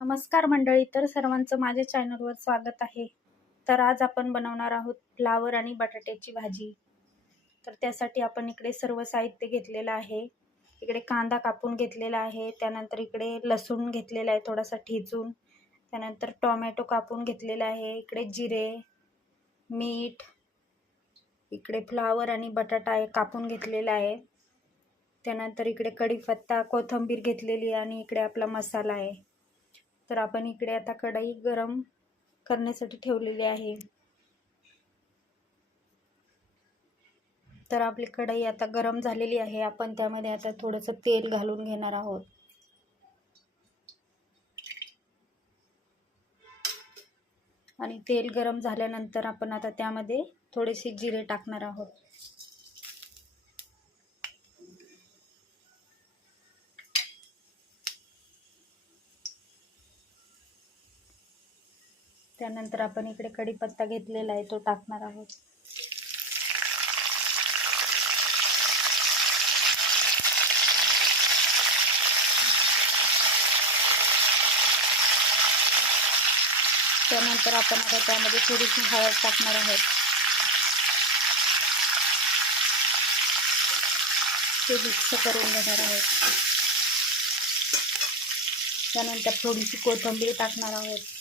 नमस्कार मंडळी, तर सर्वांचं माझ्या चॅनलवर स्वागत आहे. तर आज आपण बनवणार आहोत फ्लावर आणि बटाट्याची भाजी. तर त्यासाठी आपण इकडे सर्व साहित्य घेतलेलं आहे. इकडे कांदा कापून घेतलेला आहे, त्यानंतर इकडे लसूण घेतलेला आहे थोडासा ठेचून, त्यानंतर टोमॅटो कापून घेतलेला आहे, इकडे जिरे, मीठ, इकडे फ्लावर आणि बटाटा आहे कापून घेतलेला आहे, त्यानंतर इकडे कढीपत्ता, कोथिंबीर घेतलेली आणि इकडे आपला मसाला आहे. तर आपण इकडे आता कढई गरम करण्यासाठी ठेवलेली आहे. तर आपली कढई आता गरम झालेली आहे. आपण त्यामध्ये आता थोडंसं तेल घालून घेणार आहोत. आणि तेल गरम झाल्यानंतर आपण आता त्यामध्ये थोडेसे जिरे टाकणार आहोत. त्यानंतर आपण इकडे कढीपत्ता घेतलेला आहे तो टाकणार आहोत. त्यानंतर आपण आता त्यामध्ये थोडीशी हळद टाकणार आहोत. ते मिक्स करून घेणार आहोत. त्यानंतर थोडीशी कोथिंबीर टाकणार आहोत.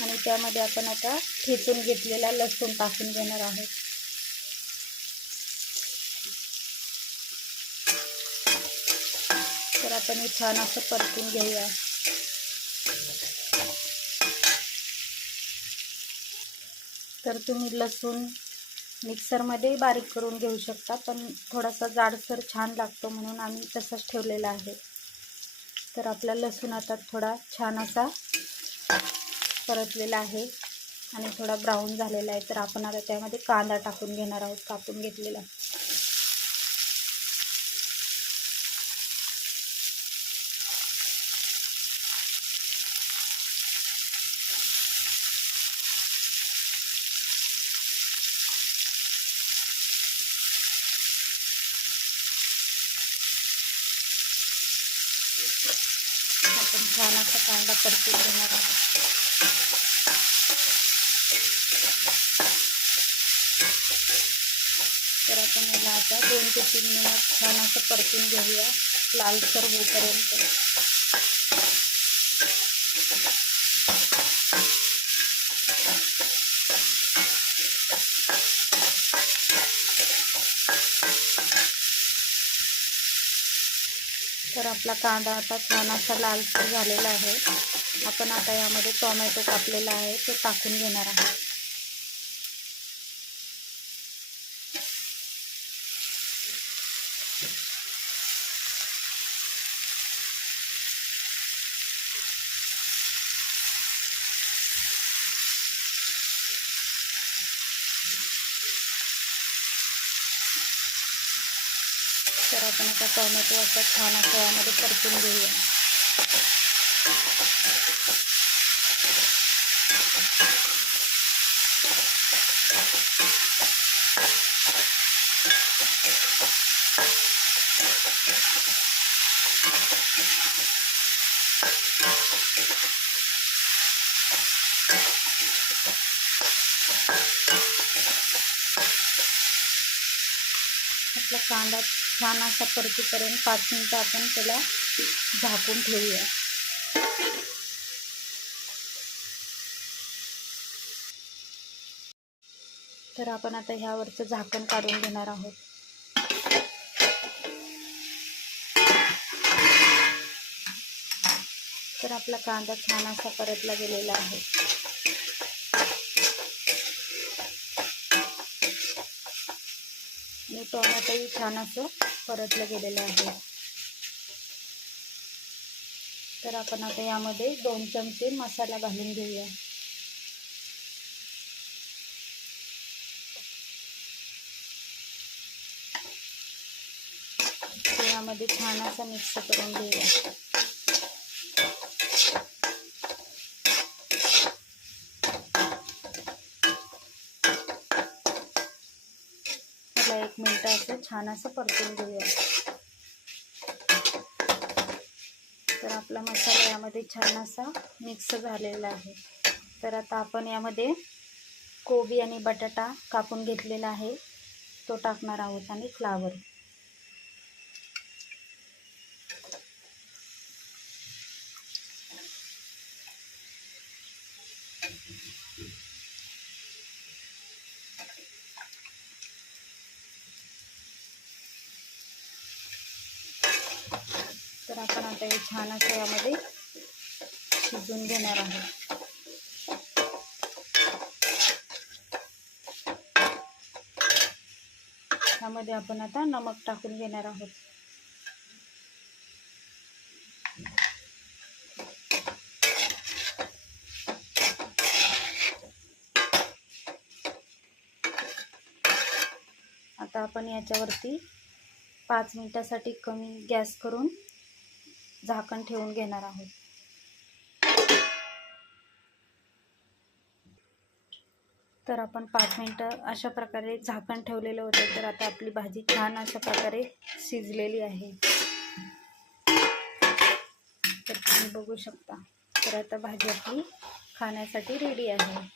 आणि त्यामध्ये आपण आता ठेचून घेतलेला लसूण टाकून घेणार आहोत. तर आपण हे छान असं परतून घेऊया. तर तुम्ही लसूण मिक्सरमध्ये बारीक करून घेऊ शकता, पण थोडासा जाडसर छान लागतो म्हणून आम्ही तसंच ठेवलेला आहे. तर आपला लसूण आता थोडा छान असा परतलेला आहे आणि थोडा ब्राऊन झालेला आहे. तर आपण आता त्यामध्ये कांदा टाकून घेणार आहोत कापून घेतलेला. आपण छान असा कांदा परतून घेणार आहोत. तर आपण याला आता 2 ते 3 मिनिट छान असं परतून घेऊया लालसर होईपर्यंत. तर आपला कांदा आता छान असा लालसर झालेला आहे. आपण आता यामध्ये टोमॅटो कापलेला आहे तो टाकून घेणार आहोत. तर आपण आता टोमॅटो असं छान असं यामध्ये परतून घेऊया. आपला कांदा छान असा परतीपर्यंत 5 मिनिटं आपण त्याला झाकून ठेवूया. तर आपण आता ह्यावरचं झाकण काढून घेणार आहोत. तर आपला कांदा छान असा परतला गेलेला आहे. आणि टोमॅटोही छान असं परतलं गेलेलं आहे. तर आपण आता यामध्ये 2 चमचे मसाला घालून घेऊया. यामध्ये छान असा मिक्स करून घेऊया. मिनटं असं छान असं परतून घेऊया. तर आपला मसाला यामध्ये छान असा मिक्स झालेला आहे. तर आता आपण यामध्ये कोबी आणि बटाटा कापून घेतलेला आहे तो टाकणार आहोत आणि फ्लावर. तर आपण आता हे छान असं यामध्ये शिजवून घेणार आहोत. यामध्ये आपण आता नमक टाकून घेणार आहोत. आता आपण याच्यावरती 5 मिनिटासाठी कमी गॅस करून झाकण ठेवून घेणार आहोत. तर आपण 5 मिनिटं अशा प्रकारे झाकण ठेवलेलं होतं. तर आता आपली भाजी छान अशा प्रकारे शिजलेली आहे. तर तुम्ही बघू शकता. तर आता भाजी आपली खाण्यासाठी रेडी आहे.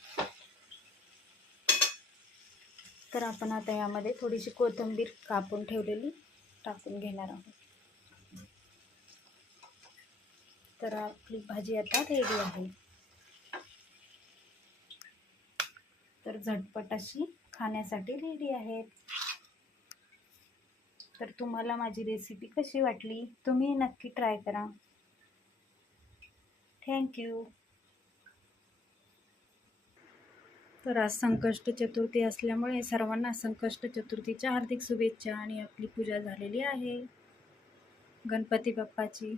तर आपण आता यामध्ये थोडीशी कोथिंबीर कापून ठेवलेली टाकून घेणार आहोत. तर आपली भाजी आता रेडी आहे. तर झटपट अशी खाण्यासाठी रेडी आहे. तर तुम्हाला माझी रेसिपी कशी वाटली? तुम्ही नक्की ट्राय करा. थँक्यू. तर आज संकष्ट चतुर्थी असल्यामुळे सर्वांना संकष्ट चतुर्थीच्या हार्दिक शुभेच्छा. आणि आपली पूजा झालेली आहे गणपती बाप्पाची.